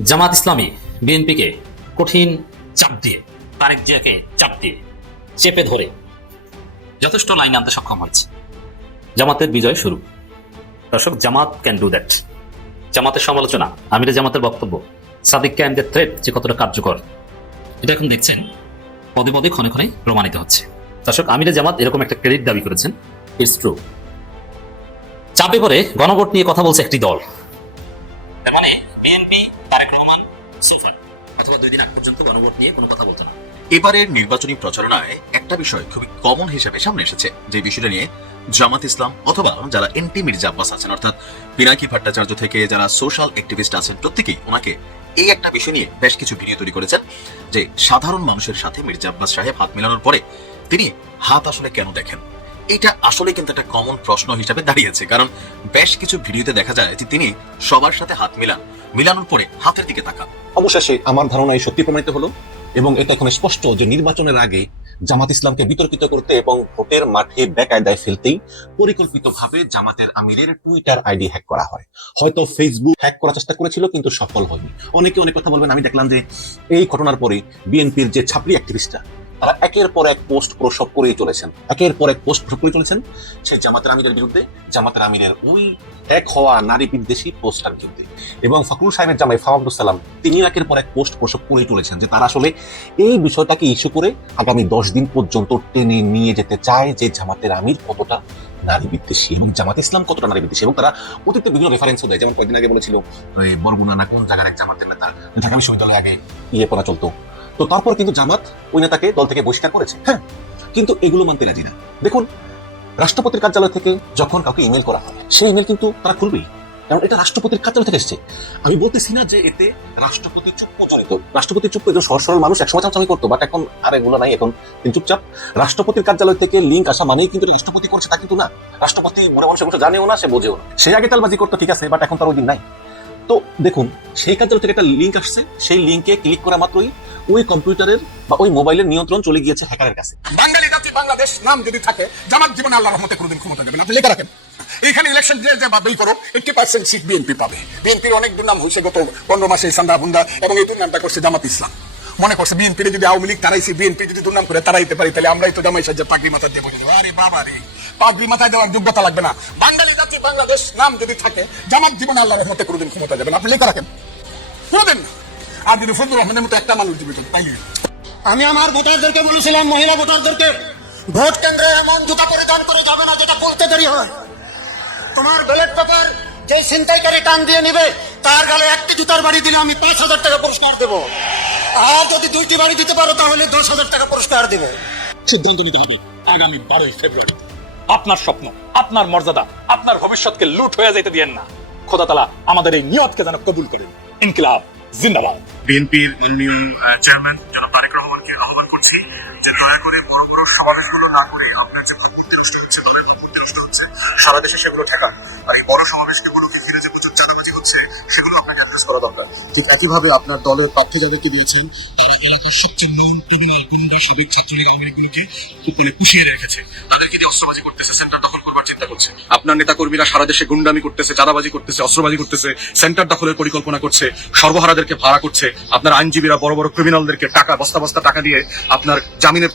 জামাত ইসলামী বিএনপিকে কঠিন চাপ দিয়ে, তারেক জিয়াকে চাপ দিয়ে চেপে ধরে যথেষ্ট লাইন আনতে সক্ষম হয়েছে। জামাতের বিজয় শুরু। দর্শক, জামাত ক্যান ডু দ্যাট। জামাতের সমালোচনা, আমিরে জামাতের বক্তব্য, সাদিক ক্যান দ্য থ্রেট যে কতটা কার্যকর, এটা এখন দেখছেন পদে পদে ক্ষণে ক্ষণে প্রমাণিত হচ্ছে। দর্শক, আমিরে জামাত এরকম একটা ক্রেডিট দাবি করেছেন, ইটস ট্রু। চাপে পড়ে গণভোট নিয়ে কথা বলছে একটি দল, তার মানে বিএনপি, তারেক রহমান সোফার অথবা 2 দিন আগ পর্যন্ত গণভোট নিয়ে কোনো কথা বলতো না। এবারের নির্বাচনী প্রচারণায় একটা বিষয় খুবই কমন হিসেবে সামনে এসেছে, যে বিষয়টা নিয়ে জামাত ইসলাম অথবা যারা এন্টি মির্জা আব্বাস আছেন, অর্থাৎ পিনাকি ভট্টাচার্য থেকে যারা সোশ্যাল অ্যাক্টিভিস্ট আছেন, প্রত্যেকেই ওনাকে এই একটা বিষয় নিয়ে বেশ কিছু ভিডিও তৈরি করেছেন যে সাধারণ মানুষের সাথে মির্জা আব্বাস সাহেব হাত মেলানোর পরে তিনি হাত আসলে কেন দেখেন। এটা আসলে কিন্তু একটা কমন প্রশ্ন হিসাবে দাঁড়িয়েছে, কারণ বেশ কিছু ভিডিওতে দেখা যায় যে তিনি সবার সাথে হাত মিলানোর পরে হাতের দিকে তাকান। অবশেষে আমার ধারণা এই সত্যি প্রমাণিত হলো, এবং এটা এখন স্পষ্ট যে নির্বাচনের আগে জামাত ইসলামকে বিতর্কিত করতে এবং ভোটের মাঠে বেকায়দায় ফেলতেই পরিকল্পিতভাবে জামাতের আমিরের টুইটার আইডি হ্যাক করা হয়। হয়তো ফেসবুক হ্যাক করার চেষ্টা করেছিল, কিন্তু সফল হয়নি। অনেকে অনেক কথা বলবেন। আমি দেখলাম যে এই ঘটনার পরে বিএনপির যে ছাত্রী অ্যাক্টিভিস্টরা, তারা একের পর এক পোস্ট প্রসব করেই চলেছেন, সেই জামাতের আমিরের বিরুদ্ধে, জামাতের আমিরের ওই হ্যাক হওয়া নারী বিদ্বেষী পোস্টার বিরুদ্ধে। এবং ফখরুল সাহেবের জামাই ফাওয়াদুস সালাম, তিনি একের পর এক পোস্ট প্রসব করেই চলেছেন যে তারা আসলে এই বিষয়টাকে ইস্যু করে আগামী 10 দিন পর্যন্ত টেনে নিয়ে যেতে চায় যে জামাতের আমির কতটা নারী বিদ্বেষী এবং জামাত ইসলাম কতটা নারী বিদ্বেষী। এবং তারা অতীতে বিভিন্ন রেফারেন্সও দেয়, যেমন কয়েকদিন আগে বলেছিল বরগুনা না কোন জায়গার এক জামাতের নেতা ঢাকা বিশ্ববিদ্যালয়ে আগে পড়া চলতো, তো তারপর কিন্তু জামাত ওই নেতাকে দল থেকে বহিষ্কার করেছে। হ্যাঁ, কিন্তু এগুলো মানতে রাজি না। দেখুন, রাষ্ট্রপতির কার্যালয় থেকে যখন কাউকে ইমেল করা হয়, সেই ইমেল কিন্তু তারা খুলবেই, কারণ এটা রাষ্ট্রপতির কার্যালয় থেকে এসেছে। আমি বলতেছি না যে এতে রাষ্ট্রপতি চুপ্প জড়িত। রাষ্ট্রপতি চুপ্প, একজন সহজ সরল মানুষ একসময় চামচামি করতো, বাট এখন আর এগুলো নাই, এখন তিনি চুপচাপ। রাষ্ট্রপতির কার্যালয় থেকে লিঙ্ক আসা মানেই কিন্তু রাষ্ট্রপতি করছে তা কিন্তু না। রাষ্ট্রপতি বুড়া মানুষের বসে জানেও না, সে বোঝেও না। সে আগে তালবাজি করতো, ঠিক আছে, বাট এখন তার ওই দিন নাই। তো দেখুন, সেই কার্যালয় থেকে একটা লিঙ্ক আসছে, সেই লিঙ্কে ক্লিক করা মাত্রই ওই কম্পিউটারের বা ওই মোবাইলের নিয়ন্ত্রণ চলে গিয়েছে হ্যাকারের কাছে। বাঙালি জাতি বাংলাদেশ নাম যদি থাকে, জামাত জীবনে আল্লাহর রহমতে কোনোদিন ক্ষমতা দেবে না। আপনি লেখা রাখেন, এখানে ইলেকশন যে বাদই করো 80% সিট বিএনপি পাবে। বিএনপির অনেক দুর্নাম হয়েছে গত 15 মাসে, সান্দা বুন্দা, এবং এই দুর্নামটা করছে জামাত ইসলাম। মনে করছে বিএনপির যদি আওয়ামী লীগ তারাইছে, বিএনপি যদি দুর্নাম করে তারাইতে পারি, তাহলে আমরাই তো জামাই সাজ্জা পাগড়ি মাথায় দেবো। আরে বাবা রে, পাগড়ি মাথায় দেওয়ার যোগ্যতা লাগবে না। বাঙালি জাতি বাংলাদেশ নাম যদি থাকে, জামাত জীবনে আল্লাহর রহমতে কোনোদিন ক্ষমতা দেবে না। আপনি লেখা রাখেন, কোনোদিন। আর যদি ফজলুর রহমানের মতো একটা মানুষ জীবিত তাইলে। আমি আমার ভোটারদেরকে বলেছিলাম, মহিলা ভোটারদেরকে, ভোট কেন্দ্রে এমন জুতা পরিধান করে যাবে না যেটা বলতে দেরি হয়। তোমার ব্যালট পেপার যে ছিনতাইকারী টান দিয়ে নিবে, তার গালে একটি জুতার বাড়ি দিলে আমি 5,000 টাকা পুরস্কার দেবো। আর যদি 2টি বাড়ি দিতে পারো, তাহলে 10,000 টাকা পুরস্কার দেবো। সিদ্ধান্ত নিতে হবে আগামী 12 ফেব্রুয়ারি। আপনার স্বপ্ন, আপনার মর্যাদা, আপনার ভবিষ্যৎকে লুট হয়ে যেতে দিয়েন না। খোদা তাআলা আমাদের এই নিয়তকে যেন কবুল করেন। ইনকিলাব জিন্দাবাদ। বিএনপির মাননীয় চেয়ারম্যান জনাব তারেক রহমানকে আহ্বান করছি যে দয়া করে বড় বড় সমাবেশগুলো না করে আপনার যে ভোটমুক্তি নষ্ট হচ্ছে, দলের ভোটমুক্তি নষ্ট হচ্ছে, সারা দেশে সেগুলো ঠেকান। আর এই বড় সমাবেশগুলোকে ঘিরে যে প্রচুর চাঁদাবাজি হচ্ছে, সেগুলো আপনাকে অ্যাড্রেস করা দরকার। ঠিক একইভাবে আপনার দলের তথ্য যাদেরকে দিয়েছেন, তারা এলাকার সবচেয়ে নিয়ম তবিনয় গুন্ডা সাবেক ছাত্রলীগ আওয়ামীগুলোকে পুষিয়ে রেখেছে। তাদেরকে দিয়ে অস্ত্রবাজি করতেছে, সেন্টার দখল করবার চিন্তা করছে। আপনার নেতা কর্মীরা সারা দেশে গুন্ডামি করতেছে, চাঁদাবাজি করতেছে, অস্ত্রবাজি করতেছে, সেন্টার দখলের পরিকল্পনা করছে, সর্বহারাদেরকে ভাড়া করছে। আপনার আইনজীবীরা বড় বড় ক্রিমিনালদেরকে টাকা বস্তা বস্তা টাকা দিয়ে আপনার জামিনের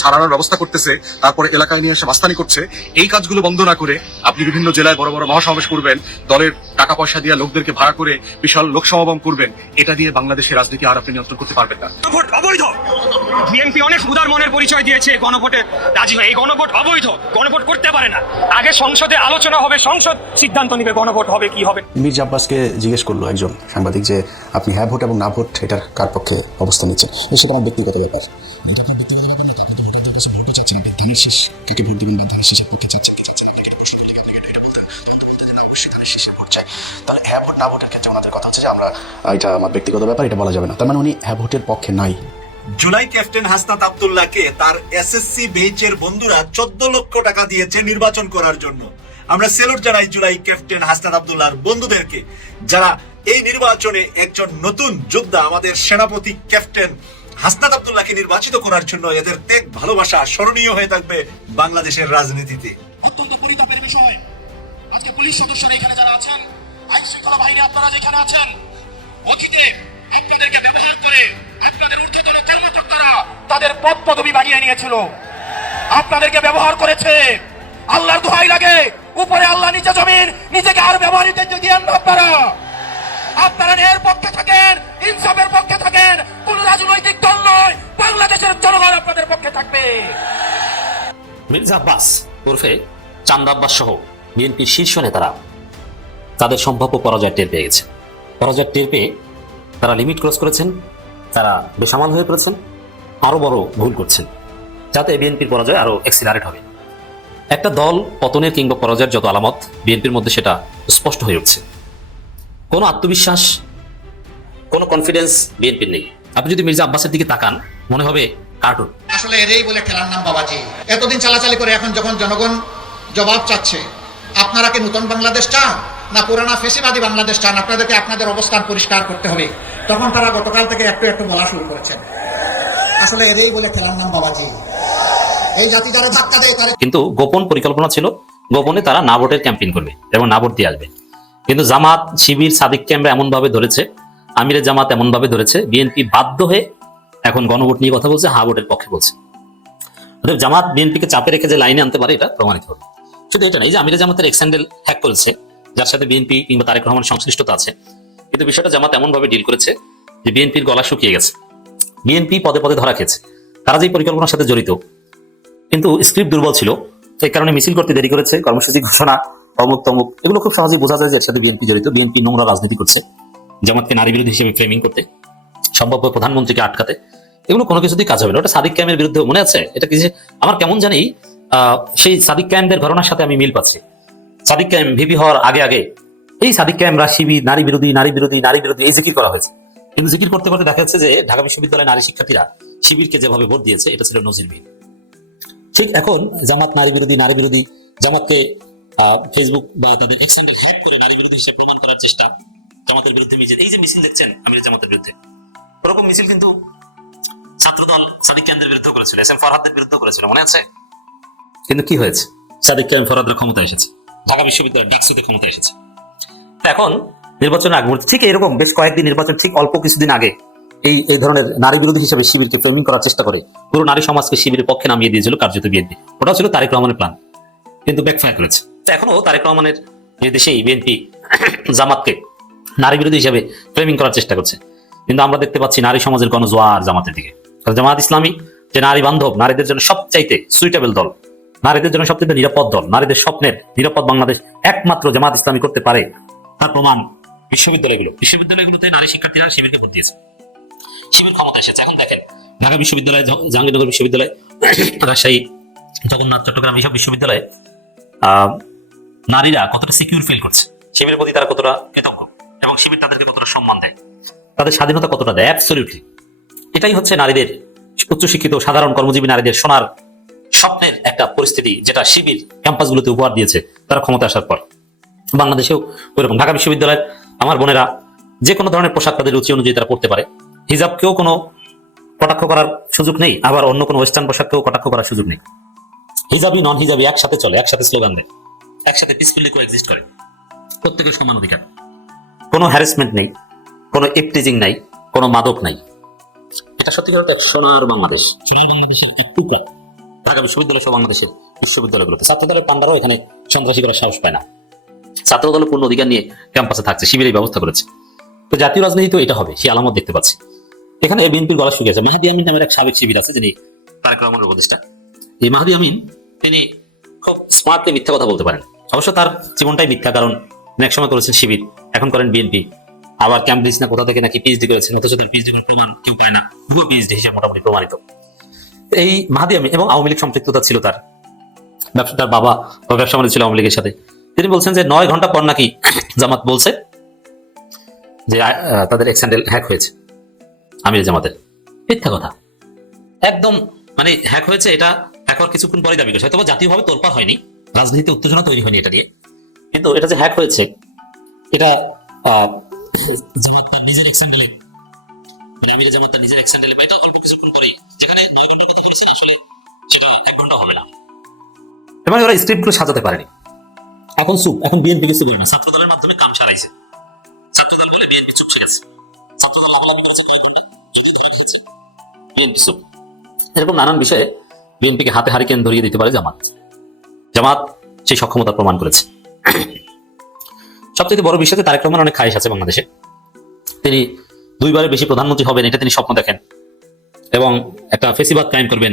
ছাড়ানোর ব্যবস্থা করতেছে, তারপরে এলাকায় নিয়ে এসে মাস্তানি করছে। এই কাজগুলো বন্ধ না করে আপনি বিভিন্ন জেলায় বড় বড় মহাসমাবেশ করবেন, দলের টাকা পয়সা দিয়ে লোকদেরকে ভাড়া করে বিশাল লোক সমাগম করবেন। এটা দিয়ে বাংলাদেশের রাজনীতি আর আপনি নিয়ন্ত্রণ করতে পারবেন না। গণভোট অবৈধ। বিএনপি অনেক উদার মনের পরিচয় দিয়েছে, গণভোটে রাজি হয়। এই গণভোট অবৈধ, গণভোট করতে পারে না। আগে সংসদে আলোচনা হবে, সংসদ সিদ্ধান্ত নিবে গণভোট হবে কি হবে। মির্জা আব্বাসকে জিজ্ঞেস করলো একজন সাংবাদিক যে আপনি হ্যাঁ ভোট এবং না ভোট এটার কার পক্ষে অবস্থান নিচ্ছেন। সেটা আমার ব্যক্তিগত ব্যাপার। তাহলে হ্যাঁ ভোট না ভোটের ক্ষেত্রে ওনাদের কথা হচ্ছে যে আমরা, এটা আমার ব্যক্তিগত ব্যাপার, এটা বলা যাবে না। তার মানে উনি হ্যাঁ ভোটের পক্ষে নাই। জুলাই ক্যাপ্টেন হাসনাত আব্দুল্লাহকে তার এসএসসি বেঞ্চের বন্ধুরা 14 লক্ষ টাকা দিয়েছে নির্বাচন করার জন্য। আমরা সেলুট জানাই জুলাই ক্যাপ্টেন হাসনাত আব্দুল্লাহর বন্ধুদেরকে, যারা এই নির্বাচনে একজন নতুন যোদ্ধা আমাদের সেনাপতি ক্যাপ্টেন হাসনাত আব্দুল্লাহকে নির্বাচিত করার জন্য এদের ত্যাগ ভালোবাসা স্মরণীয় হয়ে থাকবে বাংলাদেশের রাজনীতিতে। অত্যন্ত পরিতাপের বিষয়, আজকে পুলিশ সদস্যরা এখানে যারা আছেন, আইন শৃঙ্খলা বাহিনী আপনারা যেখানে আছেন, অতীতে পদ পদবি বানিয়ে নিয়েছিল, আপনাদেরকে ব্যবহার করেছে। আল্লাহর দোহাই লাগে, উপরে আল্লাহ, নিচে জমিন, নিজেকে আর ব্যবহারিত দিয়েন না। আপনারা ন্যায়ের পক্ষে থাকেন, ইনসাফের পক্ষে থাকেন, কোন রাজনৈতিক দল নয়, বাংলাদেশের জনগণ আপনাদের পক্ষে থাকবে। মির্জা আব্বাস ওরফে চান্দা আব্বাস সহ বিএনপির শীর্ষ নেতারা তাদের সম্ভাব্য পরাজয় টের পেয়ে গেছে। পরাজয় টের পেয়ে তারা লিমিট ক্রস করেছেন, তারা বেসামাল হয়ে পড়েছেন, আরো বড় ভুল করছেন, যাতে বিএনপির পরাজয় আরো এক্সিলারেট হবে। একটা দল পতনের কিংবা পরাজয়ের যত আলামত, বিএনপির মধ্যে সেটা স্পষ্ট হয়ে উঠছে। কোনো আত্মবিশ্বাস, কোনো কনফিডেন্স বিএনপির নেই। আপনি যদি মির্জা আব্বাসের দিকে তাকান, মনে হবে কার্টুন। আসলে এরই বলে খেলার নাম বাবাজি। এতদিন চালাচালি করে এখন যখন জনগণ জবাব চাচ্ছে, আপনারা কি নতুন বাংলাদেশ চান না পুরানা ফেসিবাদী বাংলাদেশ চান, আপনাদেরকে আপনাদের অবস্থান পরিষ্কার করতে হবে। তখন তারা গতকাল থেকে একটু একটু বলা শুরু করেছেন। আসলে এরই বলে খেলার নাম বাবাজি। এই জাতি যারা ধাক্কা দেয় তারা কিন্তু গোপন পরিকল্পনা ছিল, গোপনে তারা না ভোটের ক্যাম্পেইন করবে এবং না ভোট দিয়ে আসবে। কিন্তু জামাত, শিবির, সাদিককে আমরা এমন ভাবে ধরেছে, আমিরের জামাত এমন ভাবে ধরেছে, বিএনপি বাধ্য হয়ে এখন গণভোট নিয়ে কথা বলছে, হা ভোটের পক্ষে বলছে। জামাত বিএনপিকে চাপে রেখে যে লাইনে আনতে পারে, এটা প্রমাণিত হবে। শুধু এটা নাই যে আমিরের জামাতের এক্সহ্যান্ডেল হ্যাক করেছে, যার সাথে বিএনপি কিংবা তারেক রহমানের সংশ্লিষ্টতা আছে, কিন্তু বিষয়টা জামাত এমন ভাবে ডিল করেছে যে বিএনপির গলা শুকিয়ে গেছে, বিএনপি পদে পদে ধরা খেয়েছে। তারা যে পরিকল্পনার সাথে জড়িত, কিন্তু স্ক্রিপ্ট দুর্বল ছিল, সেই কারণে মিছিল করতে দেরি করেছে, কর্মসূচি ঘোষণা, অমুক তমুক, এগুলো খুব সহজেই বোঝা যায় যে এর সাথে বিএনপি জড়িত। বিএনপি নোংরা রাজনীতি করছে, জামাতকে নারী বিরোধী হিসেবে ফ্রেমিং করতে, সম্ভাব্য প্রধানমন্ত্রীকে আটকাতে, এগুলো কোনো কিছুতেই কাজ হবে না। ওটা সাদিক কায়েমের বিরুদ্ধে, মনে আছে এটা কি, যে আমার কেমন জানি সেই সাদিক কায়েমদের ঘটনার সাথে আমি মিল পাচ্ছি। সাদিক কায়েম ভিপি হওয়ার আগে আগে এই সাদিক কায়েমরা শিবির, নারী বিরোধী, নারী বিরোধী, নারী বিরোধী, এই জিকির করা হয়েছে। কিন্তু জিকির করতে করতে দেখা যাচ্ছে যে ঢাকা বিশ্ববিদ্যালয়ের নারী শিক্ষার্থীরা শিবিরকে যেভাবে ভোট দিয়েছে, এটা ছিল নজিরবিহীন। ঠিক এখন জামাত নারী বিরোধী, নারী বিরোধী, জামাতকে ফেসবুক বা তাদের এক্সহ্যান্ডেল হ্যাক করে নারী বিরোধী হিসেবে প্রমাণ করার চেষ্টা, জামাতের বিরুদ্ধে নিজের এই যে মিছিল দেখছেন আমিরের জামাতের বিরুদ্ধে, ওরকম মিছিল কিন্তু ছাত্রদল সাদিক কায়েমদের বিরুদ্ধে করেছিল, এস এম ফরহাদের বিরুদ্ধে করেছিল, মনে আছে? কিন্তু কি হয়েছে? সাদিক কায়েম ফরহাদরা ক্ষমতা এসেছে, ঢাকা বিশ্ববিদ্যালয়ের ডাকসুতে ক্ষমতা এসেছে। এখন নির্বাচনের আগ মুহূর্তে ঠিক এরকম বেশ কয়েকদিন, নির্বাচন ঠিক অল্প কিছুদিন আগে এই ধরনের নারী বিরোধী হিসেবে শিবিরকে ফ্রেমিং করার চেষ্টা করে পুরো নারী সমাজকে শিবিরের পক্ষে নামিয়ে দিয়েছিল কার্যত বিএনপি। ওটাও ছিল তারেক রহমানের প্ল্যান, কিন্তু ব্যাকফায়ার করেছে। এখনো তারেক রহমানের নির্দেশেই বিএনপি জামাতকে নারী বিরোধী হিসেবে ফ্রেমিং করার চেষ্টা করছে। কিন্তু আমরা দেখতে পাচ্ছি নারী সমাজের গণজোয়ার জামাতের দিকে। জামাত ইসলামী যে নারী বান্ধব, নারীদের জন্য সবচাইতে সুইটেবল দল, নারীদের জন্য সবচেয়ে নিরাপদ দল, নারীদের স্বপ্নের নিরাপদ বাংলাদেশ একমাত্র জামাত ইসলামী করতে পারে, তার প্রমাণ বিশ্ববিদ্যালয়গুলোতে নারী শিক্ষার্থীরা শিবিরকে ভোট দিয়েছে, শিবির ক্ষমতা এসেছে। এখন দেখেন ঢাকা বিশ্ববিদ্যালয়, জাহাঙ্গীরনগর বিশ্ববিদ্যালয়, রাজশাহী, জগন্নাথ, চট্টগ্রাম, এইসব বিশ্ববিদ্যালয়ে নারীরা কতটা সিকিউর ফিল করছে, শিবিরের প্রতি তারা কতটা কৃতজ্ঞ, এবং শিবির তাদেরকে কতটা সম্মান দেয়, তাদের স্বাধীনতা কতটা দেয়। অ্যাবসলিউটলি এটাই হচ্ছে নারীদের, উচ্চশিক্ষিত সাধারণ কর্মজীবী নারীদের সোনার স্বপ্নের একটা পরিস্থিতি, যেটা শিবির ক্যাম্পাসগুলোতে উপহার দিয়েছে তারা ক্ষমতা আসার পর। বাংলাদেশেও ওইরকম ঢাকা বিশ্ববিদ্যালয়ের আমার বোনেরা যে কোনো ধরনের পোশাক তাদের রুচি অনুযায়ী তারা পড়তে পারে, হিজাবকেও কোনো কটাক্ষ করার সুযোগ নেই, আবার অন্য কোনো ওয়েস্টার্ন পোশাককেও কটাক্ষ করার সুযোগ নেই। হিজাবি নন হিজাবি একসাথে চলে, একসাথে স্লোগান দেয়, একসাথে পিসফুলি কোএক্সিস্ট করে, প্রত্যেকের সমান অধিকার, কোনো হ্যারাসমেন্ট নেই, কোনো ইপটিজিং নাই, কোনো মাদক নাই। এটা সত্যিকার অর্থে সোনার বাংলাদেশ, সোনার বাংলাদেশের এক টুকরা ঢাকা বিশ্ববিদ্যালয় সহ বাংলাদেশের বিশ্ববিদ্যালয়গুলোতে। ছাত্রদলের পান্ডারাও এখানে সন্ত্রাসী করার সাহস পায় না, ছাত্রদলের পূর্ণ অধিকার নিয়ে ক্যাম্পাসে থাকছে, শিবিরের ব্যবস্থা করেছে। তো জাতীয় রাজনীতি তো এটা হবে, সেই আলামত দেখতে পাচ্ছি। এখানে বিএনপির গলা শুকিয়ে আছে। মাহাদি আমিন নামের এক সাবেক শিবির আছে, যিনি তারেক রহমানের উপদেষ্টা। এই মাহাদি আমিন তিনি খুব স্মার্টলি মিথ্যা কথা বলতে পারেন। অবশ্য তার জীবনটাই মিথ্যা, কারণ এক সময় করেছেন শিবির, এখন করেন বিএনপি, আবার ক্যামব্রিজ না কোথা থেকে নাকি পিএইচডি করেছেন, অথচ তার পিএইচডি করে প্রমাণ কেউ পায় না, ভুয়ো পিএইচডি হিসেবে মোটামুটি প্রমাণিত। এই মাহাদি আমিন এবং আওয়ামী লীগ সম্পৃক্ততা ছিল তার, তার বাবা ব্যবসা বাণিজ্য ছিল আওয়ামী লীগের সাথে। তিনি বলছেন যে 9 ঘন্টা পর নাকি জামাত বলছে যে তাদের এক্সহ্যান্ডেল হ্যাক হয়েছে, আমির জামাতের। মিথ্যা কথা একদম, মানে হ্যাক হয়েছে এটা হ্যাক হওয়ার কিছুক্ষণ পরে দাবি করছে। হয়তো জাতীয়ভাবে তোলপাড় হয়নি, রাজনীতিতে উত্তেজনা তৈরি হয়নি এটা নিয়ে, কিন্তু এটা যে হ্যাক হয়েছে এটা জামাত তার নিজের এক্সহ্যান্ডেলে, মানে আমির জামাত তার নিজের এক্সহ্যান্ডেলে, বা এটা অল্প কিছুক্ষণ পরেই, যেখানে 9 ঘন্টার কথা বলেছেন আসলে সেটা 1 ঘন্টা হবে না। এবং ওরা স্ক্রিপ্টগুলো সাজাতে পারেনি। এখন চুপ, এখন বিএনপি কিছু বলে না, ছাত্রদলের মাধ্যমে কাম সারাইছে। ছাত্রদল বলে বিএনপি চুপ সে গেছে, ছাত্রদল আলাদা করেছে 9 ঘন্টা, যদি ধরে খাচ্ছে বিএনপি চুপ। এরকম নানান বিষয়ে বিএনপিকে হাতে হারিকেন ধরিয়ে দিতে পারে জামাত। জামাত সেই সক্ষমতা প্রমাণ করেছে। সবচেয়ে বড় বিষয়তে তারেক রহমান অনেক খায়েশ আছে বাংলাদেশে। তিনি 2 বারের বেশি প্রধানমন্ত্রী হবেন, এটা তিনি স্বপ্ন দেখেন, এবং একটা ফেসিবাদ কায়েম করবেন,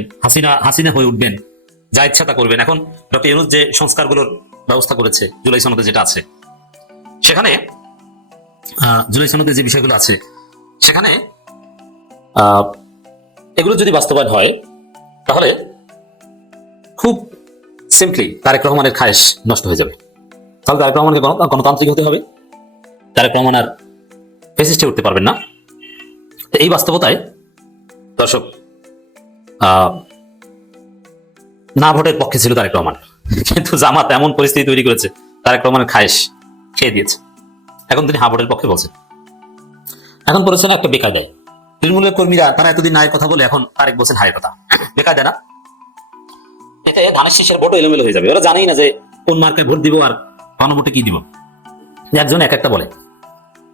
হাসিনা হয়ে উঠবেন, যা ইচ্ছা তা করবেন। এখন ডক্টর ইউনূস যে সংস্কারগুলোর ব্যবস্থা করেছে জুলাই সনদে যেটা আছে, সেখানে জুলাই সনদে যে বিষয়গুলো আছে সেখানে এগুলো যদি বাস্তবায়ন হয় তাহলে খুব সিম্পলি তারেক রহমানের খায়েশ নষ্ট হয়ে যাবে। তাহলে তারেক রহমানকে গণতান্ত্রিক হতে হবে, তারেক রহমান আর ফেসিস্টে উঠতে পারবেন না। তো এই বাস্তবতায় দর্শক না ভোটের পক্ষে ছিল তারেক রহমান, কিন্তু জামাত এমন পরিস্থিতি তৈরি করেছে তারেক রহমানের খায়েশ খেয়ে দিয়েছে। এখন তিনি হা ভোটের পক্ষে বলছেন। এখন বলেছেন একটা বেকায়দায় তৃণমূলের কর্মীরা, তারা এতদিন নায়ের কথা বলে এখন তারেক বলছেন হায়ের কথা। বেকায়দা না? এতে ধানের শীষের ভোটও এলোমেলো হয়ে যাবে। ওরা জানেই না যে কোন মার্কায় ভোট দিব আর গণভোটে কি দিব, একজন এক একটা বলে।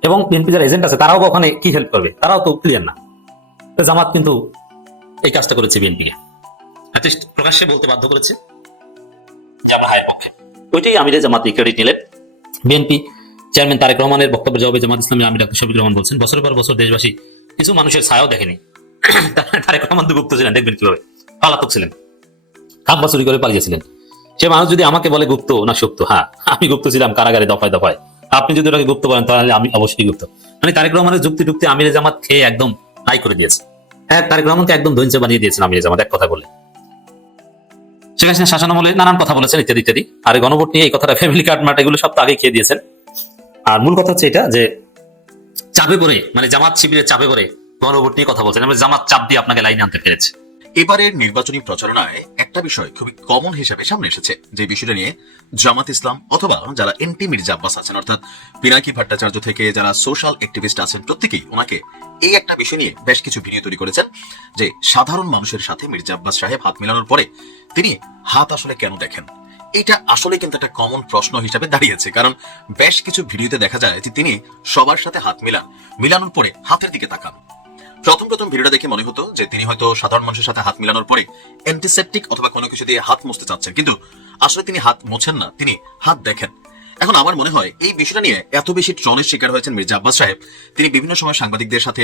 এবং বিএনপি যারা এজেন্ট আছে তারাও ওখানে কি হেল্প করবে, তারাও তো ক্লিয়ার না। জামাত কিন্তু এই কাজটা করেছে, বিএনপিকে প্রকাশ্যে বলতে বাধ্য করেছে যে আমরা হায়ের পক্ষে। ওইটাই আমিরে জামাত ক্রেডিট নিলেন। বিএনপি চেয়ারম্যান তারেক রহমানের বক্তব্যের জবাবে জামাত ইসলামী আমির ডক্টর শফিকুর রহমান বলছেন, বছরের পর বছর দেশবাসী কিছু মানুষের ছায়াও দেখেনি। তারেক রহমান তো গুপ্ত ছিলেন, দেখবেন কিভাবে পালাতক ছিলেন, কাব্বা চুরি করে পালিয়েছিলেন। সে মানুষ যদি আমাকে বলে গুপ্ত না সত্য, হ্যাঁ আমি গুপ্ত ছিলাম কারাগারে দফায় দফায়, আপনি যদি ওটাকে গুপ্ত বলেন তাহলে আমি অবশ্যই গুপ্ত। মানে তারেক রহমানের যুক্তি টুক্তি আমিরে জামাত খেয়ে একদম নাই করে দিয়েছে। হ্যাঁ, তারেক রহমানকে একদম ধৈর্য বানিয়ে দিয়েছেন আমিরে জামাত এক কথা বলে। সেখানে শাসনামলে নানান কথা বলেছেন ইত্যাদি ইত্যাদি। আর গণভোট নিয়ে এই কথাটা, ফ্যামিলি কার্ড মার্ট, এগুলো সব তো আগে খেয়ে দিয়েছেন। আর মূল কথা হচ্ছে এটা যে চাপে পড়ে, মানে জামাত শিবিরের চাপে পড়ে গণভোট নিয়ে কথা বলছেন, জামাত চাপ দিয়ে আপনাকে লাইনে আনতে পেরেছে। এবারের নির্বাচনী প্রচারণায় একটা বিষয় খুবই কমন হিসেবে সামনে এসেছে, যে বিষয়টা নিয়ে জামাত ইসলাম অথবা যারা এনটি মির্জা আব্বাস আছেন, অর্থাৎ পিনাকি ভট্টাচার্য থেকে যারা সোশ্যাল অ্যাক্টিভিস্ট আছেন, প্রত্যেকেই ওনাকে এই একটা বিষয় নিয়ে বেশ কিছু ভিডিও তৈরি করেছেন যে সাধারণ মানুষের সাথে মির্জা আব্বাস সাহেব হাত মিলানোর পরে তিনি হাত আসলে কেন দেখেন। এটা আসলে কিন্তু একটা কমন প্রশ্ন হিসাবে দাঁড়িয়েছে, কারণ বেশ কিছু ভিডিওতে দেখা যায় যে তিনি সবার সাথে হাত মিলানোর পরে হাতের দিকে তাকান। প্রথম ভিডিওটা দেখে মনে হতো যে তিনি হয়তো সাধারণ মানুষের সাথে হাত মিলানোর পরে অ্যান্টিসেপটিক অথবা কোনো কিছু দিয়ে হাত মুছতে চাচ্ছেন, কিন্তু আসলে তিনি হাত মোছেন না, তিনি হাত দেখেন। এখন আমার মনে হয় এই বিষয়টা নিয়ে এত বেশি ট্রলের শিকার হয়েছেন মির্জা আব্বাস সাহেব। তিনি বিভিন্ন সময় সাংবাদিকদের সাথে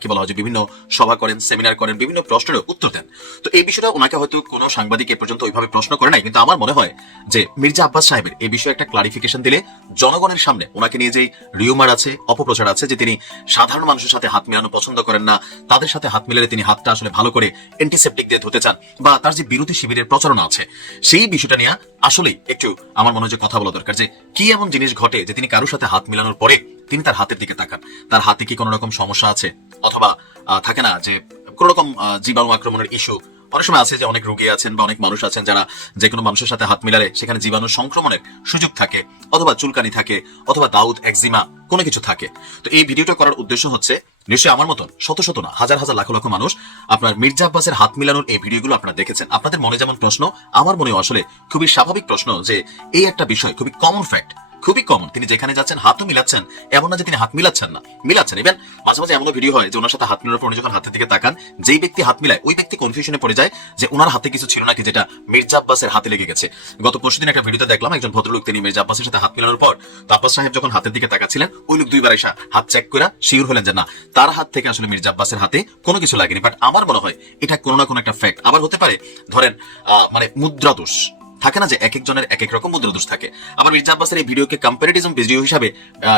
কি বলা হয় যে বিভিন্ন সভা করেন, সেমিনার করেন, বিভিন্ন প্রশ্নের উত্তর দেন। তো এই বিষয়টা ওনাকে হয়তো কোনো সাংবাদিক এ পর্যন্ত ওইভাবে প্রশ্ন করে নাই, কিন্তু আমার মনে হয় যে মির্জা আব্বাস সাহেবের এই বিষয়ে একটা ক্লারিফিকেশন দিলে জনগণের সামনে ওনাকে নিয়ে যে রিউমার আছে, অপপ্রচার আছে যে তিনি সাধারণ মানুষের সাথে হাত মেলানো পছন্দ করেন না, তাদের সাথে হাত মিলালে তিনি হাতটা আসলে ভালো করে অ্যান্টিসেপটিক দিয়ে ধুতে চান, বা তার যে বিরোধী শিবিরের প্রচারণা আছে, সেই বিষয়টা নিয়ে আসলেই একটু আমার মনে হয় যে কথা বলা দরকার, যে কি এমন জিনিস ঘটে যে তিনি কারোর সাথে হাত মিলানোর পরে তিনি তার হাতের দিকে তাকান। তার হাতে কি কোনো রকম সমস্যা আছে, অথবা থাকে না যে কোনো রকম জীবাণু আক্রমণের ইস্যু। অনেক সময় আছে যে অনেক রোগী আছেন বা অনেক মানুষ আছেন যারা যে কোনো মানুষের সাথে হাত মিলালে সেখানে জীবাণু সংক্রমণের সুযোগ থাকে, অথবা চুলকানি থাকে, অথবা দাউদ, একজিমা কোনো কিছু থাকে। তো এই ভিডিওটা করার উদ্দেশ্য হচ্ছে, নিশ্চয়ই আমার মতন শত শত না, হাজার হাজার লাখ লাখ মানুষ আপনার মির্জা আব্বাসের হাত মিলানোর এই ভিডিওগুলো আপনারা দেখেছেন। আপনাদের মনে যেমন প্রশ্ন, আমার মনেও আসলে খুবই স্বাভাবিক প্রশ্ন যে এই একটা বিষয় খুবই কমন ফ্যাক্ট, খুবই কমন। তিনি যেখানে যাচ্ছেন হাতও মিলাচ্ছেন, এমন না যে তিনি হাত মিলাচ্ছেন না, মিলাচ্ছেন। ইভেন মাঝে মাঝে এমনও ভিডিও হয় যে ওনার সাথে হাত মিলানোর পর উনি যখন হাতের দিকে তাকান, যেই ব্যক্তি হাত মিলায় ওই ব্যক্তি কনফিউশনে পড়ে যায় যে ওনার হাতে কিছু ছিল নাকি যেটা মির্জা আব্বাসের হাতে লেগে গেছে। গত পরশুদিন একটা ভিডিওতে দেখলাম একজন ভদ্রলোক তিনি মির্জা আব্বাসের সাথে হাত মিলানোর পর আব্বাস সাহেব যখন হাতের দিকে তাকাচ্ছিলেন, ওই লোক 2 বার এসে হাত চেক করে শিওর হলেন যে না, তার হাত থেকে আসলে মির্জা আব্বাসের হাতে কোনো কিছু লাগেনি। বাট আমার মনে হয় এটা কোনো না কোনো একটা ফ্যাক্ট। আবার হতে পারে ধরেন মানে মুদ্রা দোষ থাকে না, যে এক একজনের এক এক রকম মুদ্রা দোষ থাকে। আবার মির্জা আব্বাসের এই ভিডিওকে কম্পারিটিজম ভিডিও হিসাবে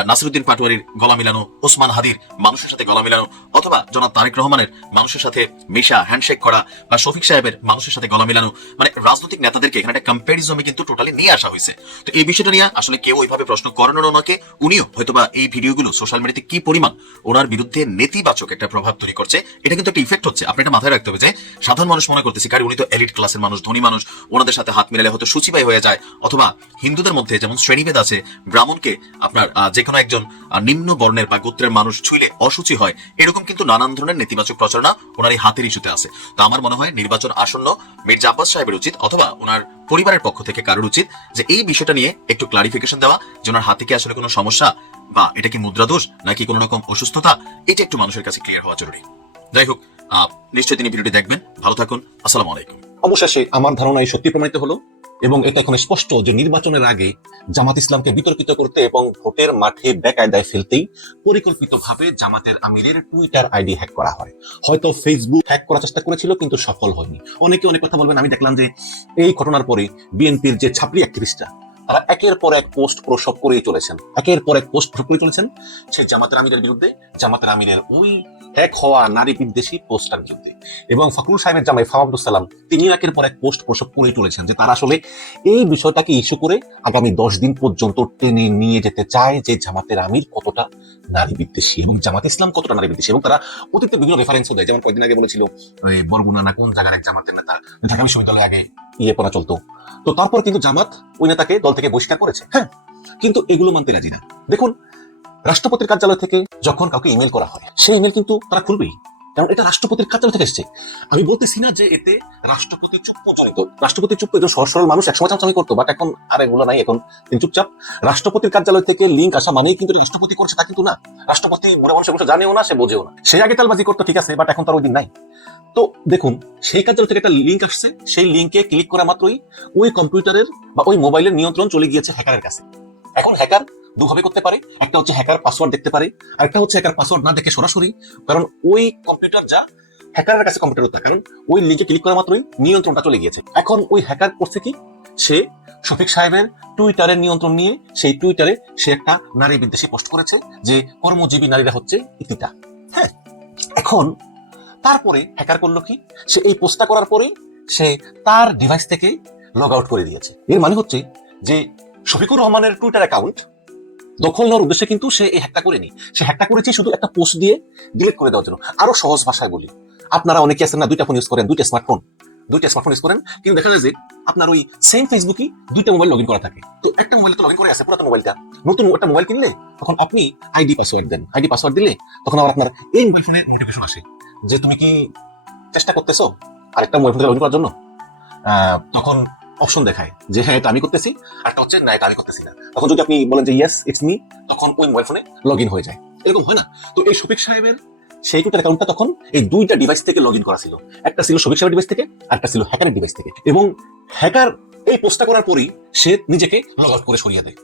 নাসিরউদ্দিন পাটোয়ারির গলা মিলানো, ওসমান হাদির মানুষের সাথে গলা মিলানো, অথবা জনাব তারেক রহমানের মানুষের সাথে মিশা হ্যান্ডশেক করা, বা শফিক সাহেবের মানুষের সাথে গলা মিলানো, মানে রাজনৈতিক নেতাদেরকে এখানে একটা কম্পারিজমে কিন্তু টোটালি নিয়ে আসা হয়েছে। তো এই বিষয়টা নিয়ে আসলে কেউ ওইভাবে প্রশ্ন করেন না ওনাকে। উনিও হয়তোবা এই ভিডিওগুলো সোশ্যাল মিডিয়াতে কি পরিমাণ ওনার বিরুদ্ধে নেতিবাচক একটা প্রভাব তৈরি করছে, এটা কিন্তু একটা ইফেক্ট হচ্ছে। আপনি এটা মাথায় রাখতে হবে যে সাধারণ মানুষ মনে করতেছে কারণ উনি তো এলিট ক্লাসের মানুষ, ধনী মানুষ, ওনাদের সাথে হাত মিলালে হয়তো সূচিবাই হয়ে যায়, অথবা হিন্দুদের মধ্যে যেমন শ্রেণীভেদ আছে, ব্রাহ্মণকে আপনার যে কোনো একজন নিম্ন বর্ণের বা গোত্রের মানুষ ছুঁইলে অসুচি হয়, এরকম কিন্তু নানান ধরনের নেতিবাচক প্রচারণা ওনার এই হাতের ইস্যুতে আছে। তো আমার মনে হয় নির্বাচন আসন্ন, মির্জা আব্বাস সাহেবের উচিত অথবা ওনার পরিবারের পক্ষ থেকে কারোর উচিত যে এই বিষয়টা নিয়ে একটু ক্লারিফিকেশন দেওয়া, যে ওনার হাতে কি আসলে কোনো সমস্যা, বা এটা কি মুদ্রা দোষ নাকি কোনো রকম অসুস্থতা, এটা একটু মানুষের কাছে ক্লিয়ার হওয়া জরুরি। যাই হোক, নিশ্চয়ই তিনি ভিডিওটি দেখবেন। ভালো থাকুন, আসসালামু আলাইকুম। অবশেষে আমার ধারণা এই সত্যি প্রমাণিত হলো, এবং এটা এখন স্পষ্ট যে নির্বাচনের আগে জামাত ইসলামকে বিতর্কিত করতে এবং ভোটের মাঠে বেকায়দায় ফেলতেই পরিকল্পিতভাবে জামাতের আমিরের টুইটার আইডি হ্যাক করা হয়। হয়তো ফেসবুক হ্যাক করার চেষ্টা করেছিল, কিন্তু সফল হয়নি। অনেকে অনেক কথা বলবেন। আমি দেখলাম যে এই ঘটনার পরে বিএনপির যে ছাত্রী অ্যাক্টিভিস্টরা তারা একের পর এক পোস্ট প্রসব করেই চলেছেন, সেই জামাতের আমিরের বিরুদ্ধে, জামাতের আমিরের ওই হ্যাক হওয়া নারী বিদ্বেষী পোস্টার বিরুদ্ধে। এবং ফখরুল সাহেবের জামাই ফাওয়াদ আব্দুল সালাম তিনি একের পর এক পোস্ট প্রসব করেই চলেছেন যে তারা আসলে এই বিষয়টাকে ইস্যু করে আগামী 10 দিন পর্যন্ত টেনে নিয়ে যেতে চায় যে জামাতের আমির কতটা নারী বিদ্বেষী এবং জামাত ইসলাম কতটা নারী বিদ্বেষী। এবং তারা অতীতে বিভিন্ন রেফারেন্সও দেয়, যেমন কয়েকদিন আগে বলেছিল ওই বরগুনা না কোন জায়গার এক জামাতের নেতা ঢাকা বিশ্ববিদ্যালয়ে আগে পড়া চলতো, তো তারপর কিন্তু জামাত ওই নেতাকে দল থেকে বহিষ্কার করেছে। হ্যাঁ, কিন্তু এগুলো মানতে রাজি না। দেখুন, রাষ্ট্রপতির কার্যালয় থেকে যখন কাউকে ইমেল করা হয় সেই ইমেল কিন্তু তারা খুলবেই, কারণ এটা রাষ্ট্রপতির কার্যালয় থেকে এসছে। আমি বলতেছি না যে এতে রাষ্ট্রপতি চুপ্পু জড়িত। রাষ্ট্রপতি চুপ্পু একজন সহজ সরল মানুষ, একসময় চামচামি করতো, বাট এখন আর এগুলো নাই, এখন তিনি চুপচাপ। রাষ্ট্রপতির কার্যালয় থেকে লিঙ্ক আসা মানেই কিন্তু রাষ্ট্রপতি করছে তা কিন্তু না। রাষ্ট্রপতি বুড়া মানুষ এগুলো জানেও না, সে বোঝেও না। সে আগে তালবাজি করতো, ঠিক আছে, বাট এখন তার ওই দিন নাই। তো দেখুন, সেই কার্যালয় থেকে একটা লিঙ্ক আসছে, সেই লিঙ্কে ক্লিক করা মাত্রই ওই কম্পিউটারের বা ওই মোবাইলের নিয়ন্ত্রণ চলে গিয়েছে হ্যাকারের কাছে। এখন হ্যাকার দুভাবে করতে পারে, একটা হচ্ছে হ্যাকার পাসওয়ার্ড দেখতে পারে, আর একটা হচ্ছে হ্যাকার পাসওয়ার্ড না দেখে সরাসরি, কারণ ওই কম্পিউটার যা হ্যাকারের কাছে কম্পিউটার হতো, কারণ ওই লিঙ্কে ক্লিক করা মাত্রই নিয়ন্ত্রণটা চলে গিয়েছে। এখন ওই হ্যাকার করছে কি, সে শফিক সাহেবের টুইটারের নিয়ন্ত্রণ নিয়ে সেই টুইটারে সে একটা নারী বিদ্বেষী পোস্ট করেছে যে কর্মজীবী নারীরা হচ্ছে ইতিটা। হ্যাঁ, এখন তারপরে হ্যাকার করলো কি, সে এই পোস্টটা করার পরে সে তার ডিভাইস থেকে লগ আউট করে দিয়েছে। এর মানে হচ্ছে যে শফিকুর রহমানের টুইটার অ্যাকাউন্ট দখল নেওয়ার উদ্দেশ্যে কিন্তু সে এই হ্যাকটা করেনি। সে হ্যাকটা করেছে শুধু একটা পোস্ট দিয়ে ডিলিট করে দেওয়ার জন্য। আরো সহজ ভাষায় বলি, আপনারা অনেকে আছেন না, দুইটা ফোন ইউজ করেন, দুইটা স্মার্টফোন ইউজ করেন, কিন্তু দেখা যায় যে আপনার ওই সেম ফেসবুকই দুইটা মোবাইল লগ ইন করা থাকে। তো একটা মোবাইল তো লগ ইন করে আছে পুরাতন মোবাইলটা, নতুন একটা মোবাইল কিনলে তখন আপনি আইডি পাসওয়ার্ড দেন। আইডি পাসওয়ার্ড দিলে তখন আবার আপনার এই মোবাইল ফোনে নোটিফিকেশন আসে যে তুমি কি চেষ্টা করতেছো আরেকটা মোবাইল ফোনে লগ ইন করার জন্য। তখন অপশন দেখায় যে হ্যাঁ এটা আমি করতেছি, আরটা হচ্ছে না এটা আমি করতেছি না। তখন যদি আপনি বলেন যে ইয়েস ইটস মি, তখন ওই মোবাইল ফোনে লগ ইন হয়ে যায়। এরকম হয় না? তো এই শফিক সাহেবের সেই টুইটার অ্যাকাউন্টটা তখন এই দুইটা ডিভাইস থেকে লগ ইন করা ছিল, একটা ছিল শফিক সাহেবের ডিভাইস থেকে, একটা ছিল হ্যাকারের ডিভাইস থেকে। এবং হ্যাকার এই পোস্টটা করার পরই সে নিজেকে লগ আউট করে সরিয়ে দেয়।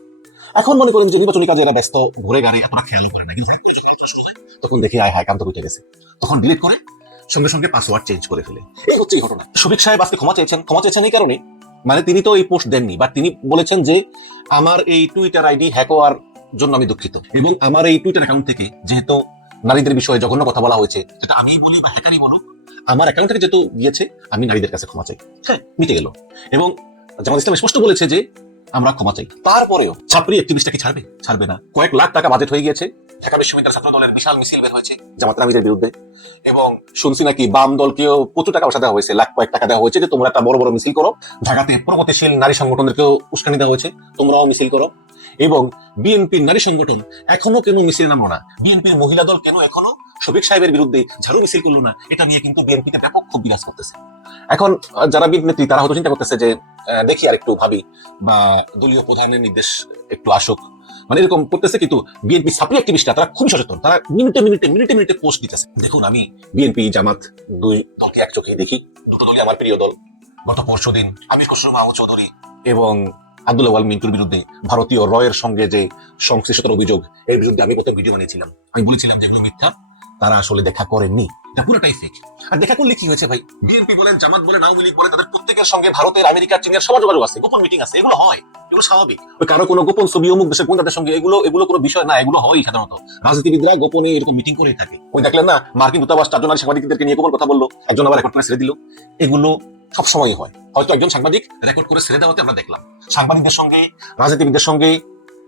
এখন মনে করেন যে নির্বাচনী কাজে এরা ব্যস্ত, ঘুরে গাড়ি এতটা খেয়াল করে না, কিন্তু তখন দেখে আয় হায় কাম তো উঠে গেছে, তখন ডিলিট করে সঙ্গে সঙ্গে পাসওয়ার্ড চেঞ্জ করে ফেলে। এই হচ্ছে এই ঘটনা। শফিক সাহেব আজকে ক্ষমা চেয়েছেন এই কারণে, মানে তিনি তো এই পোস্ট দেননি, বাট তিনি বলেছেন যে আমার এই টুইটার আইডি হ্যাক হওয়ার জন্য আমি দুঃখিত, এবং আমার এই টুইটার অ্যাকাউন্ট থেকে যেহেতু নারীদের বিষয়ে জঘন্য কথা বলা হয়েছে, যেটা আমি বলি বা হ্যাকারই বলুক, আমার অ্যাকাউন্ট থেকে যেহেতু গিয়েছে আমি নারীদের কাছে ক্ষমা চাই। হ্যাঁ, মিটে গেল। এবং জামাত ইসলাম স্পষ্ট বলেছে যে আমরা ক্ষমা চাই। তারপরেও ছাত্রী অ্যাক্টিভিস্টটা কি ছাড়বে না। কয়েক লাখ টাকা বাজেট হয়ে গিয়েছে, ঢাকা বিশ্ববিদ্যালয় ছাত্র দলের বিশাল মিছিল বের হয়েছে জামাতের আমিরের বিরুদ্ধে, এবং শুনছি নাকি বাম দলকেও প্রচুর টাকা পয়সা দেওয়া হয়েছে, লাখ কয়েক টাকা দেওয়া হয়েছে যে তোমরা একটা বড় বড় মিছিল করো। ঢাকাতে প্রগতিশীল নারী সংগঠনদেরকেও উস্কানি দেওয়া হয়েছে, তোমরাও মিছিল করো। এবং বিএনপির নারী সংগঠন এখনো কেন মিছিলে নামলো না, বিএনপির মহিলা দল কেন এখনো শফিক সাহেবের বিরুদ্ধে ঝাড়ু মিছিল করলো না, এটা নিয়ে কিন্তু বিএনপিতে ব্যাপক ক্ষোভ বিরাজ করতেছে। এখন যারা বিএনপি নেত্রী তারা হয়তো চিন্তা করতেছে যে দেখি আর একটু ভাবি, বা দলীয় প্রধানের নির্দেশ একটু আসুক, মানে এরকম করতেছে। কিন্তু বিএনপি ছাত্রী অ্যাক্টিভিস্টরা তারা খুবই সচেতন, তারা মিনিটে পোস্ট দিতেছে। দেখুন, আমি বিএনপি জামাত দুই দলকে এক চোখে দেখি, দুটো দলই আমার প্রিয় দল। গত পরশুদিন আমির খসরু মাহমুদ চৌধুরী এবং আব্দুল আওয়াল মিন্টুর বিরুদ্ধে ভারতীয় রয়ের সঙ্গে যে সংশ্লিষ্টতার অভিযোগ, এর বিরুদ্ধে আমি প্রথম ভিডিও বানিয়েছিলাম। আমি বলেছিলাম যেগুলো মিথ্যা, তারা আসলে দেখা করেননি, এটা পুরোটাই ফেক। আর দেখা করলে কি হয়েছে ভাই, বিএনপি বলেন, জামাত বলেন, আওয়ামী লীগ বলেন, তাদের প্রত্যেকের সঙ্গে ভারতের, আমেরিকার, চীনের সবার যোগাযোগ আছে, গোপন মিটিং আছে, এগুলো হয়, এগুলো স্বাভাবিক। ওই কারো কোনো গোপন ছবি অমুক দেশের গোয়েন্দাদের সঙ্গে, এগুলো কোনো বিষয় না, এগুলো হয় সাধারণত। রাজনীতিবিদরা গোপনে এরকম মিটিং করেই থাকে। ওই দেখলেন না, মার্কিন দূতাবাস 4 জন সাংবাদিকদেরকে নিয়ে গোপন কথা বললো, একজন আবার রেকর্ড করে ছেড়ে দিল। এগুলো সবসময় হয়, হয়তো একজন সাংবাদিক রেকর্ড করে ছেড়ে দেওয়াতে আমরা দেখলাম। সাংবাদিকদের সঙ্গে, রাজনীতিবিদদের সঙ্গে,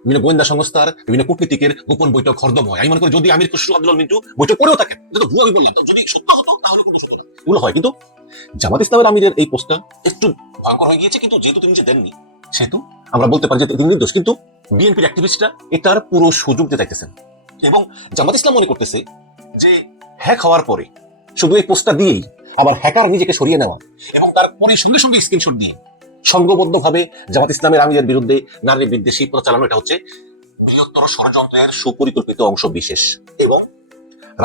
বিভিন্ন গোয়েন্দা সংস্থার, বিভিন্ন কূটনীতিকের গোপন বৈঠক হরদম হয়। আমি মনে করি যদি আমির খসরু আব্দুল মিন্টু বৈঠক করেও থাকেন, যেটা ভুয়া আমি বললাম, যদি সত্য হতো তাহলে কোনো সত্য না, এগুলো হয়। কিন্তু জামাত ইসলামের আমিরের এই পোস্টটা একটু ভয়ঙ্কর হয়ে গিয়েছে, কিন্তু যেহেতু তিনি দেননি সেহেতু আমরা বলতে পারি যে তিনি নির্দোষ। কিন্তু বিএনপির অ্যাক্টিভিস্টরা এটার পুরো সুযোগ দিতে চাইতেছেন, এবং জামাত ইসলাম মনে করতেছে যে হ্যাক হওয়ার পরে শুধু এই পোস্টটা দিয়েই আবার হ্যাকার নিজেকে সরিয়ে নেওয়া, এবং তারপরে সঙ্গে সঙ্গে স্ক্রিনশট দিয়ে সংঘবদ্ধভাবে জামাত ইসলামের আমিরের বিরুদ্ধে নারী বিদ্বেষী প্রচার চালানো, এটা হচ্ছে বৃহত্তর ষড়যন্ত্রের সুপরিকল্পিত অংশ বিশেষ। এবং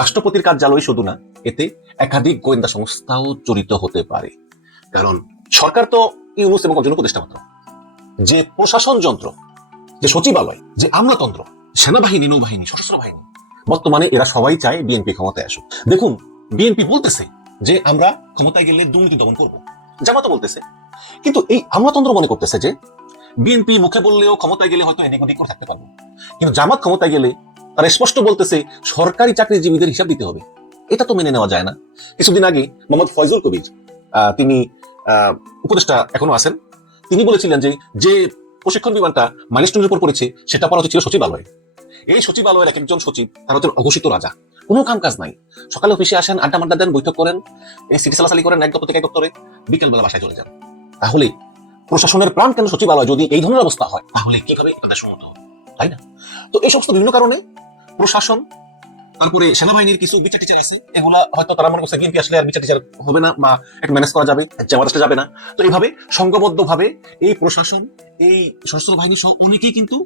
রাষ্ট্রপতির কার্যালয় শুধু না, এতে একাধিক গোয়েন্দা সংস্থাও জড়িত হতে পারে। কারণ সরকার তো ইউনূস এবং একজন উপদেষ্টা মাত্র, যে প্রশাসন যন্ত্র, যে সচিবালয়, যে আমলাতন্ত্র, সেনাবাহিনী, নৌবাহিনী, সশস্ত্র বাহিনী, বর্তমানে এরা সবাই চায় বিএনপি ক্ষমতায় আসুক। দেখুন, বিএনপি বলতেছে যে আমরা ক্ষমতায় গেলে দুর্নীতি দমন করব, জামাতও বলতেছে, কিন্তু এই আমলাতন্ত্র মনে করতেছে যে বিএনপি মুখে বললেও ক্ষমতায় গেলে হয়তো এদিক ওদিক করে থাকতে পারবো, কিন্তু জামাত ক্ষমতায় গেলে তারা স্পষ্ট বলতেছে সরকারি চাকরিজীবীদের হিসাব দিতে হবে। এটা তো মেনে নেওয়া যায় না। কিছুদিন আগে মোহাম্মদ ফয়জুল কবির, তিনি উপদেষ্টা এখনো আছেন, তিনি বলেছিলেন যে যে প্রশিক্ষণ বিমানটা মাইলস্টোনের উপর পড়েছে সেটা পড়া ছিল সচিবালয়ে। এই সচিবালয়ের এক একজন সচিব তারা হচ্ছেন অঘোষিত রাজা, কোনো কাম কাজ নাই। সকালে অফিসে আসেন, আড্ডা মাড্ডা দেন, বৈঠক করেন, এই সিটি চালাচালি করেন এক দপ্তর থেকে এক দপ্তরে, বিকেলবেলা বাসায় চলে যান। তাহলে প্রশাসনের প্রাণ কেন্দ্র সচিবালয় যদি এই ধরনের অবস্থা হয়, তাহলে কিভাবে তাদের সম্মত হবে, তাই না? তো এই সমস্ত বিভিন্ন কারণে প্রশাসন, তারপরে সেনাবাহিনীর কিছু বিচার টিচার আছে, এগুলা হয়তো তারা মনে করছে বিএনপি আসলে আর বিচার টিচার হবে না বা একটু ম্যানেজ করা যাবে, জামাত আসলে যাবে না। তো এইভাবে সংঘবদ্ধ ভাবে এই প্রশাসন, এই সশস্ত্র বাহিনী সহ অনেকেই কিন্তু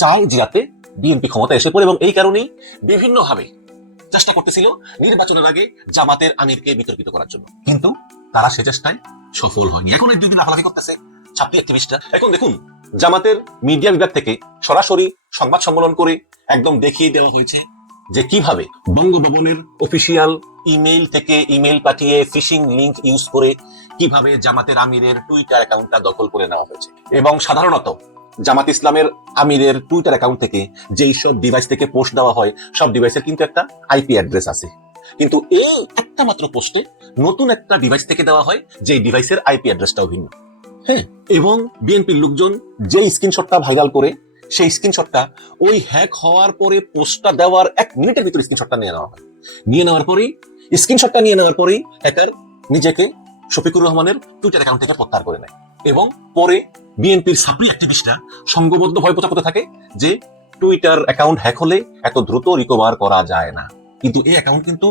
চায় যাতে বিএনপি ক্ষমতা এসে পড়ে, এবং এই কারণেই বিভিন্ন ভাবে চেষ্টা করতেছিল নির্বাচনের আগে জামাতের আমিরকে বিতর্কিত করার জন্য, কিন্তু তারা সে চেষ্টায় সফল হয়নি। এখন এই 2 দিন লাফালাফি করতেছে ছাত্রী অ্যাক্টিভিস্টরা। এখন দেখুন, জামাতের মিডিয়া বিভাগ থেকে সরাসরি সংবাদ সম্মেলন করে একদম দেখিয়ে দেওয়া হয়েছে যে কিভাবে বঙ্গভবনের অফিসিয়াল ইমেইল থেকে ইমেইল পাঠিয়ে ফিশিং লিংক ইউজ করে কিভাবে জামাতের আমিরের টুইটার অ্যাকাউন্টটা দখল করে নেওয়া হয়েছে। এবং সাধারণত জামাত ইসলামের আমিরের টুইটার অ্যাকাউন্ট থেকে যেই সব ডিভাইস থেকে পোস্ট দেওয়া হয়, সব ডিভাইসের কিন্তু একটা আইপি অ্যাড্রেস আছে, কিন্তু এই একটা মাত্র পোস্টে নতুন একটা ডিভাইস থেকে দেওয়া হয়, যে ডিভাইসের আইপি অ্যাড্রেসটাও ভিন্ন। হ্যাঁ, এবং বিএনপির লোকজন যে স্ক্রিনশটটা ভাইরাল করে, সেই স্ক্রিনশটটা ওই হ্যাক হওয়ার পরে পোস্টটা দেওয়ার 1 মিনিটের ভিতরে স্ক্রিনশটটা নিয়ে নেওয়া হয়। স্ক্রিনশটটা নিয়ে নেওয়ার পরেই হ্যাকার নিজেকে শফিকুর রহমানের টুইটার অ্যাকাউন্ট থেকে প্রত্যাহার করে নেয়, এবং পরে বিএনপির সাপ্রি অ্যাক্টিভিস্টরা সংঘবদ্ধ ভয় প্রচার করতে থাকে যে টুইটার অ্যাকাউন্ট হ্যাক হলে এত দ্রুত রিকভার করা যায় না। কিন্তু এই অ্যাকাউন্ট কিন্তু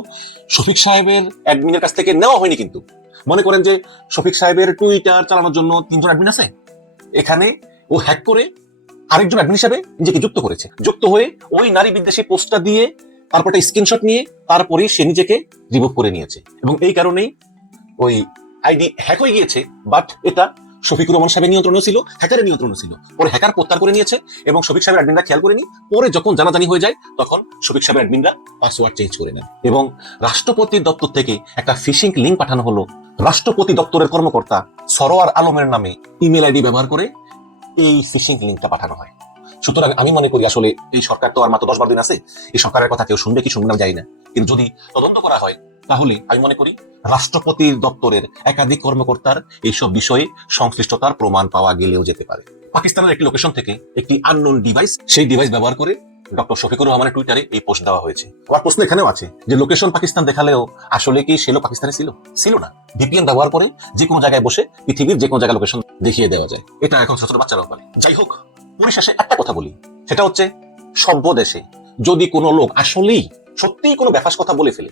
শফিক সাহেবের অ্যাডমিনের কাছ থেকে নেওয়া হয়নি। কিন্তু মনে করেন যে শফিক সাহেবের টুইটার চালানোর জন্য 3 জন অ্যাডমিন আছে, এখানে ও হ্যাক করে আরেকজন অ্যাডমিন হিসাবে নিজেকে যুক্ত করেছে, যুক্ত হয়ে ওই নারী বিদ্বেষী পোস্টটা দিয়ে তারপর একটা স্ক্রিনশট নিয়ে তারপরে সে নিজেকে রিমুভ করে নিয়েছে, এবং এই কারণেই ওই আইডি হ্যাক হয়ে গিয়েছে। বাট এটা শফিকুর রহমান সাহেবের নিয়ন্ত্রণে ছিল, হ্যাকারের নিয়ন্ত্রণে ছিল। পরে হ্যাকার প্রত্যাহার করে নিয়েছে, এবং শফিক সাহেবের অ্যাডমিনরা খেয়াল করেনি। পরে যখন জানাজানি হয়ে যায়, তখন শফিক সাহেবের অ্যাডমিনরা পাসওয়ার্ড চেঞ্জ করে নেন, এবং রাষ্ট্রপতি দপ্তর থেকে একটা ফিশিং লিংক পাঠানো হলো। রাষ্ট্রপতি দপ্তরের কর্মকর্তা সরোয়ার আলমের নামে ইমেল আইডি ব্যবহার করে এই ফিশিং লিংকটা পাঠানো হয়। সুতরাং আমি মনে করি আসলে এই সরকার তো আর মাত্র 10-12 দিন আছে, এই সরকারের কথা কেউ শুনবে কি শুনবে না জানি না, কিন্তু যদি তদন্ত করা হয় তাহলে আমি মনে করি রাষ্ট্রপতির দপ্তরের একাধিক কর্মকর্তার এইসব বিষয়ে সংশ্লিষ্টতার প্রমাণ পাওয়া গেলেও যেতে পারে। পাকিস্তানের একটি লোকেশন থেকে একটি আননোন ডিভাইস, সেই ডিভাইস ব্যবহার করে ডক্টর শফিকুর রহমানের টুইটারে এই পোস্ট দেওয়া হয়েছে। আবার প্রশ্ন এখানেও আছে যে লোকেশন পাকিস্তান দেখালেও আসলে কি সে লোক পাকিস্তানে ছিল না। ভিপিএন ব্যবহার করে যে কোনো জায়গায় বসে পৃথিবীর যে কোনো জায়গায় লোকেশন দেখিয়ে দেওয়া যায়, এটা এখন ছোট বাচ্চারাও পারে। যাই হোক, পরিশেষে একটা কথা বলি, সেটা হচ্ছে সভ্য দেশে যদি কোনো লোক আসলেই সত্যিই কোনো বেফাস কথা বলে ফেলে,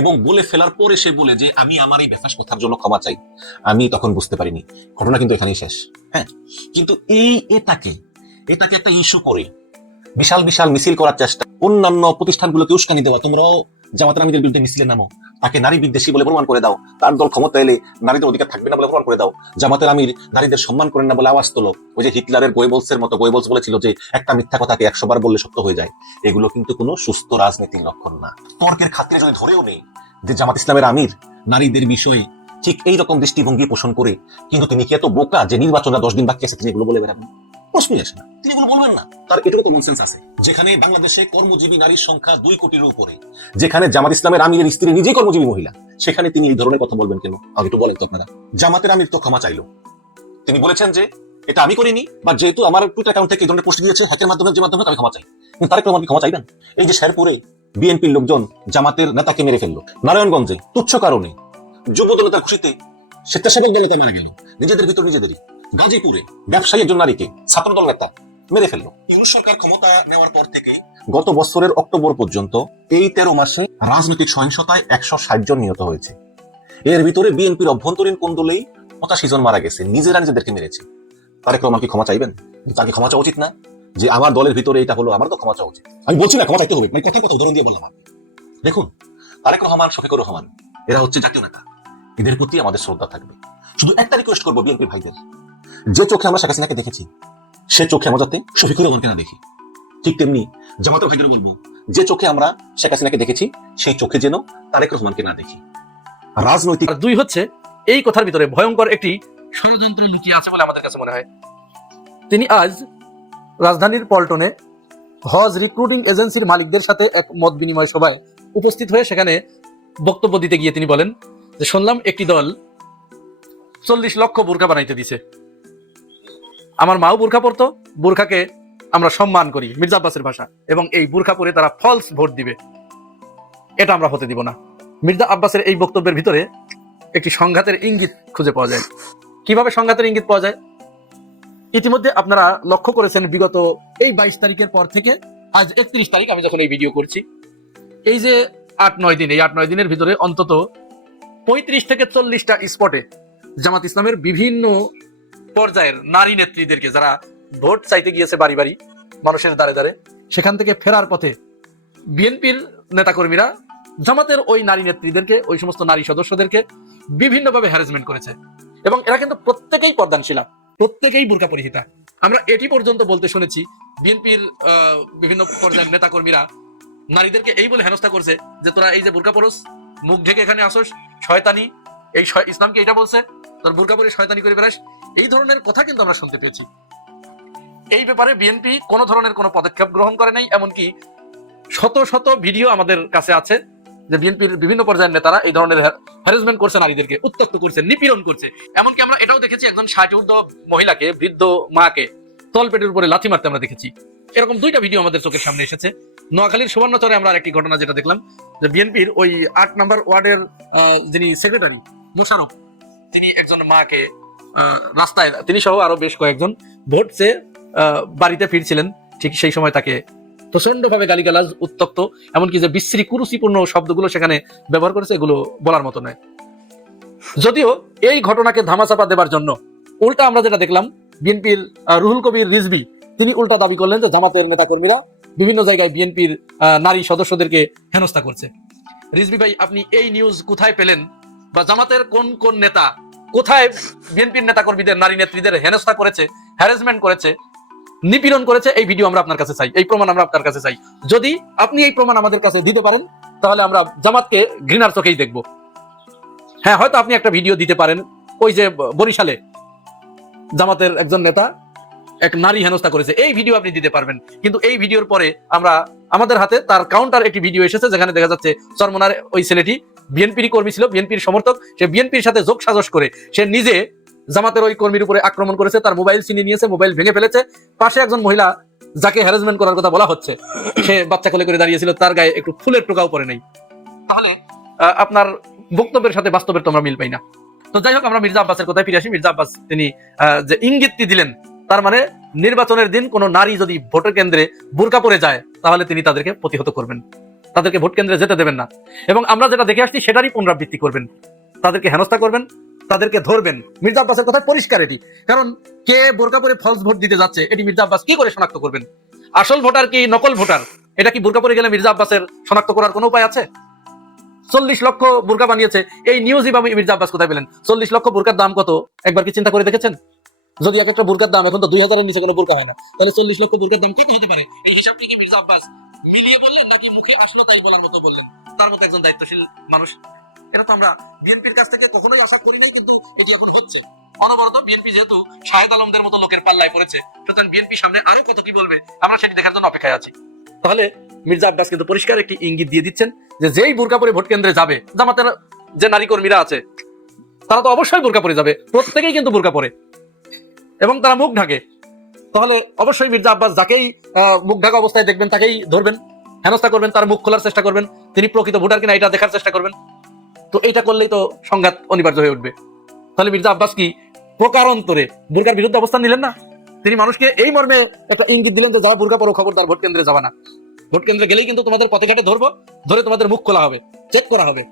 এবং বলে ফেলার পরে সে বলে যে আমি আমার এই বেফাস কথার জন্য ক্ষমা চাই, আমি তখন বুঝতে পারিনি, ঘটনা কিন্তু এখানেই শেষ। হ্যাঁ, কিন্তু এটাকে একটা ইস্যু করে বিশাল বিশাল মিছিল করার চেষ্টা, অন্যান্য প্রতিষ্ঠানগুলোকে উস্কানি দেওয়া, তোমরাও জামাতের আমিরের বিরুদ্ধে মিছিলে নামো, তাকে নারী বিদ্বেষী বলে প্রমাণ করে দাও, তার দল ক্ষমতা এলে নারীদের অধিকার থাকবে না বলে প্রমাণ করে দাও, জামাতের আমির নারীদের সম্মান করেন না বলে আওয়াজ তোলো। ওই যে হিটলারের গোয়েবলসের মতো, গোয়েবলস বলেছিল যে একটা মিথ্যা কথাকে 100 বার বললে সত্য হয়ে যায়। এগুলো কিন্তু কোনো সুস্থ রাজনীতির লক্ষণ না। তর্কের খাতিরে যদি ধরেও নেই যে জামাত ইসলামের আমির নারীদের বিষয়ে ঠিক এইরকম দৃষ্টিভঙ্গি পোষণ করে, কিন্তু তিনি কি এত বোকা যে নির্বাচনের 10 দিন বাকি আছে তিনি এগুলো বলে বেড়াবেন? প্রশ্নই আসে না, তিনি এগুলো বলবেন না। তার এটুকু কমন সেন্স আছে, যেখানে বাংলাদেশে কর্মজীবী নারীর সংখ্যা 2 কোটির উপরে, যেখানে জামাত ইসলামের আমিরের স্ত্রী নিজেই কর্মজীবী মহিলা, সেখানে তিনি এই ধরনের কথা বলবেন কেন? আগে একটু বলেন তো আপনারা। জামাতের আমির তো ক্ষমা চাইলো, তিনি বলেছেন যে এটা আমি করিনি, বা যেহেতু আমার টুইটার অ্যাকাউন্ট থেকে এই ধরনের পোস্ট দিয়েছে হ্যাকের মাধ্যমে, যে মাধ্যমে আমি ক্ষমা চাই, কিন্তু তারেক রহমান কি ক্ষমা চাইবেন? এই যে শেরপুরে বিএনপির লোকজন জামাতের নেতাকে মেরে ফেললো, নারায়ণগঞ্জে তুচ্ছ কারণে যুব দলতার খুশিতে স্বেচ্ছাসেবক দলতা মারা গেল, নিজেদের ভিতর নিজেদেরই। গাজীপুরে ব্যবসায়ী একজন নারীকে ছাত্রদল নেতা মেরে ফেললো। ইউনূস সরকার ক্ষমতা নেওয়ার পর থেকে গত বছরের অক্টোবর পর্যন্ত এই 13 মাসে রাজনৈতিক সহিংসতায় 160 জন নিহত হয়েছে। এর ভিতরে বিএনপির অভ্যন্তরীণ কোন্দলেই 85 জন মারা গেছে, নিজেরা নিজেদেরকে মেরেছে। তারেক রহমান কি ক্ষমা চাইবেন? তাকে ক্ষমা চাওয়া উচিত না যে আমার দলের ভিতরে এটা হলো, আমার তো ক্ষমা চাওয়া উচিত। আমি বলছি না ক্ষমা চাইতে হবে, মানে কথা উদাহরণ দিয়ে বললাম। দেখুন, তারেক রহমান, শফিকুর রহমান, এরা হচ্ছে জাতীয় নেতা, এদের প্রতি আমাদের শ্রদ্ধা থাকবে। শুধু একটা রিকোয়েস্ট করবো বিএনপি ভাইদের, যে চোখে আমরা শেখ হাসিনাকে দেখেছি সে চোখে আমরা যাতে শফিকুর রহমানকে না দেখি, ঠিক তেমনি জামাতের ভাইদের বলবো যে চোখে আমরা শেখ হাসিনাকে দেখেছি সেই চোখে যেন তারেক রহমানকে না দেখি। রাজনৈতিক আর দুই হচ্ছে, এই কথার ভিতরে ভয়ঙ্কর একটি ষড়যন্ত্র লুকিয়ে আছে বলে আমাদের কাছে মনে হয়। তিনি আজ রাজধানীর পল্টনে হজ রিক্রুটিং এজেন্সির মালিকদের সাথে এক মত বিনিময় সভায় উপস্থিত হয়ে সেখানে বক্তব্য দিতে গিয়ে তিনি বলেন যে শুনলাম একটি দল 40 লক্ষ বোরকা বানাইতে দিছে, আমার মাও বোরকা পরতো, বোরকাকে আমরা সম্মান করি, মির্জা আব্বাসের ভাষা, এবং এই বোরকা পরে তারা ফলস ভোট দিবে, এটা আমরা হতে দিব না। মির্জা আব্বাসের এই বক্তব্যের ভিতরে একটি সংঘাতের ইঙ্গিত খুঁজে পাওয়া যায়। কিভাবে সংঘাতের ইঙ্গিত পাওয়া যায়? ইতিমধ্যে আপনারা লক্ষ্য করেছেন বিগত এই 22 তারিখের পর থেকে আজ 31 তারিখ আমি যখন এই ভিডিও করছি, এই যে 8-9 দিন, এই 8-9 দিনের ভিতরে অন্তত 35 থেকে 40টা স্পটে জামাত ইসলামের বিভিন্ন পর্যায়ের নারী নেত্রীদেরকে, যারা ভোট চাইতে গিয়েছে বাড়ি বাড়ি মানুষের দ্বারে দ্বারে, সেখান থেকে ফেরার পথে বিএনপির নেতাকর্মীরা জামাতের ওই নারী নেত্রীদেরকে, ওই সমস্ত নারী সদস্যদেরকে বিভিন্নভাবে হ্যারাসমেন্ট করেছে। এবং এরা কিন্তু প্রত্যেকেই পর্দানশীলা, প্রত্যেকেই বোরকা পরিহিতা। আমরা এটি পর্যন্ত বলতে শুনেছি বিএনপির বিভিন্ন পর্যায়ের নেতাকর্মীরা নারীদেরকে এই বলে হেনস্থা করছে যে তোরা এই যে বোরকা পরস, মুখ ঢেকে এখানে আসোস, শয়তানি, এই ইসলামকে এটা বলছে, তোর বোরকা পরে শয়তানি করে বেড়াস, এই ধরনের কথা কিন্তু আমরা শুনতে পেয়েছি। এই ব্যাপারে বিএনপি কোনো ধরনের কোনো পদক্ষেপ গ্রহণ করে নাই, এমনকি শত শত ভিডিও আমাদের কাছে আছে যে বিএনপির বিভিন্ন পর্যায়ের নেতারা এই ধরনের হ্যারাসমেন্ট করছে, নারীদেরকে উত্ত্যক্ত করছে, নিপীড়ন করছে। এমনকি আমরা এটাও দেখেছি একজন 60 ঊর্ধ্ব মহিলাকে, বৃদ্ধ মাকে তলপেটের উপরে লাথি মারতে আমরা দেখেছি। এরকম 2টা ভিডিও আমাদের চোখের সামনে এসেছে। নোয়াখালীর সুবর্ণচরে আমরা আরেকটি ঘটনা যেটা দেখলাম, যে বিএনপির ওই 8 নম্বর ওয়ার্ডের যিনি সেক্রেটারি মোশাররফ, তিনি একজন মাকে রাস্তায়, তিনি সহ আরো বেশ কয়েকজন ভোট চেয়ে বাড়িতে ফিরছিলেন, ঠিক সেই সময় তাকে প্রচন্ডভাবে গালিগালাজ, উত্তক্ত, এমনকি যে বিশ্রী কুরুচিপূর্ণ শব্দগুলো সেখানে ব্যবহার করেছে, এগুলো বলার মতো নয়। যদিও এই ঘটনাকে ধামাচাপা দেবার জন্য উল্টা আমরা যেটা দেখলাম, বিএনপির রুহুল কবির রিজভী তিনি উল্টা দাবি করলেন যে জামাতের নেতাকর্মীরা বিভিন্ন জায়গায় বিএনপির নারী সদস্যদেরকে হেনস্থা করছে। রিজভী ভাই, আপনি এই নিউজ কোথায় পেলেন, বা জামাতের কোন কোন নেতা কোথায় বিএনপির নেতাকর্মীদের, নারী নেত্রীদের হেনস্থা করেছে, হ্যারাসমেন্ট করেছে, নিপীড়ন করেছে, এই ভিডিও আমরা আপনার কাছে চাই, এই প্রমাণ আমরা আপনার কাছে চাই। যদি আপনি এই প্রমাণ আমাদের কাছে দিতে পারেন তাহলে আমরা জামাতকে ঘৃণার চোখেই দেখব। হ্যাঁ, হয়তো আপনি একটা ভিডিও দিতে পারেন, ওই যে বরিশালে জামাতের একজন নেতা এক নারী হেনস্থা করেছে, এই ভিডিও আপনি দিতে পারবেন। কিন্তু এই ভিডিওর পরে আমাদের হাতে তার কাউন্টার একটি ভিডিও এসেছে, যেখানে দেখা যাচ্ছে চরমনার ওই ছেলেটি বিএনপির কর্মী ছিল, বিএনপির সমর্থক, সে বিএনপির সাথে যোগ সাজস করে সে নিজে জামাতের ওই কর্মীর উপরে আক্রমণ করেছে, তার মোবাইল ছিনিয়ে নিয়েছে, মোবাইল ভেঙে ফেলেছে। পাশে একজন মহিলা যাকে হ্যারাসমেন্ট করার কথা বলা হচ্ছে, সে বাচ্চা কোলে করে দাঁড়িয়েছিল, তার গায়ে একটু ফুলের টোকাও পড়ে নেই। তাহলে আপনার বক্তব্যের সাথে বাস্তবের তো আমরা মিল পাই না। তো যাই হোক, আমরা মির্জা আব্বাসের কথায় ফিরে আসি। মির্জা আব্বাস তিনি যে ইঙ্গিতটি দিলেন, তার মানে নির্বাচনের দিন কোনো নারী যদি ভোটের কেন্দ্রে বোরকা পরে যায় তাহলে তিনি তাদেরকে প্রতিহত করবেন, তাদেরকে ভোট কেন্দ্রে যেতে দেবেন না। এবং আমরা যেটা দেখে আসছি সেটারই পুনরাবৃত্তি করবেন, তাদেরকে হেনস্থা করবেন, তাদেরকে ধরবেন। মির্জা আব্বাসের কথা পরিষ্কার এটি, কারণ কে বোরকা পরে ফলস ভোট দিতে যাচ্ছে এটি মির্জা আব্বাস কি করে শনাক্ত করবেন? আসল ভোটার কি নকল ভোটার, এটা কি বোরকা পরে গেলে মির্জা আব্বাসের শনাক্ত করার কোনো উপায় আছে? 40 লক্ষ বোরকা বানিয়েছে, এই নিউজই বা মির্জা আব্বাস কোথায় পেলেন? 40 লক্ষ বোরকার দাম কত একবার কি চিন্তা করে দেখেছেন? যদি এক একটা বোরকার দাম এখন তো 2000-এর নিচে কোনো বোরকা হয় না, তাহলে 40 লক্ষ বোরকার দাম কত হতে পারে? এই হিসাবটি কি মির্জা আব্বাস মিলিয়ে বললেন, নাকি মুখে আসলো তাই বলার মতো বললেন? তার মতো একজন দায়িত্বশীল মানুষ, এটা তো আমরা বিএনপির কাছ থেকে কখনোই আশা করি নাই, কিন্তু এটি এখন হচ্ছে। অনবরত বিএনপি যেহেতু শাহেদ আলমদের মতো লোকের পাল্লায় পড়েছে, সুতরাং বিএনপি সামনে আরো কত কি বলবে আমরা সেটি দেখার জন্য অপেক্ষায় আছি। তাহলে মির্জা আব্বাস কিন্তু পরিষ্কার একটি ইঙ্গিত দিয়ে দিচ্ছেন যে যেই বোরকা পরে ভোট কেন্দ্রে যাবে, জামাতের যে নারী কর্মীরা আছে তারা তো অবশ্যই বোরকা পরে যাবে, প্রত্যেকেই কিন্তু বোরকা পরে এবং তারা মুখ ঢাকে। তাহলে অবশ্যই মির্জা আব্বাস যাকেই মুখ ঢাকা অবস্থায় দেখবেন তাকেই ধরবেন, হেনস্থা করবেন, তার মুখ খোলার চেষ্টা করবেন, তিনি প্রকৃত ভোটার কিনা এটা দেখার চেষ্টা করবেন। তো এটা করলেই তো সংঘাত অনিবার্য হয়ে উঠবে। তাহলে মির্জা আব্বাস কি প্রকারান্তরে বোরকার বিরুদ্ধে অবস্থান নিলেন না? তিনি মানুষকে এই মর্মে একটা ইঙ্গিত দিলেন যে যারা বোরকা পরো খবরদার ভোট কেন্দ্রে যাবা না, ভোট কেন্দ্রে গেলেই কিন্তু তোমাদের পথে ঘাটে ধরবো, ধরে তোমাদের মুখ খোলা হবে, চেক করা হবে।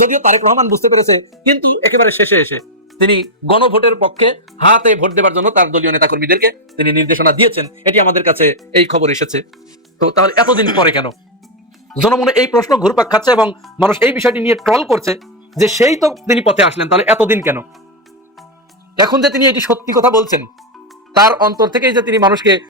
যদিও তারেক রহমান বুঝতে পেরেছে, কিন্তু একেবারে শেষে এসে তিনি গণভোটের পক্ষে হাতে ভোট দেবার জন্য তার দলীয় নেতাকর্মীদেরকে তিনি নির্দেশনা দিয়েছেন, এটি আমাদের কাছে এই খবর এসেছে। তো তাহলে এতদিন পরে কেন? জনমনে এই প্রশ্ন ঘুরপাক খাচ্ছে এবং মানুষ এই বিষয়টি নিয়ে ট্রল করছে যে সেই তো তিনি পথে আসলেন, তাহলে এতদিন কেন? এখন যে তিনি এটি সত্যি কথা বলছেন, তার অন্তর থেকেই যে তিনি মানুষকে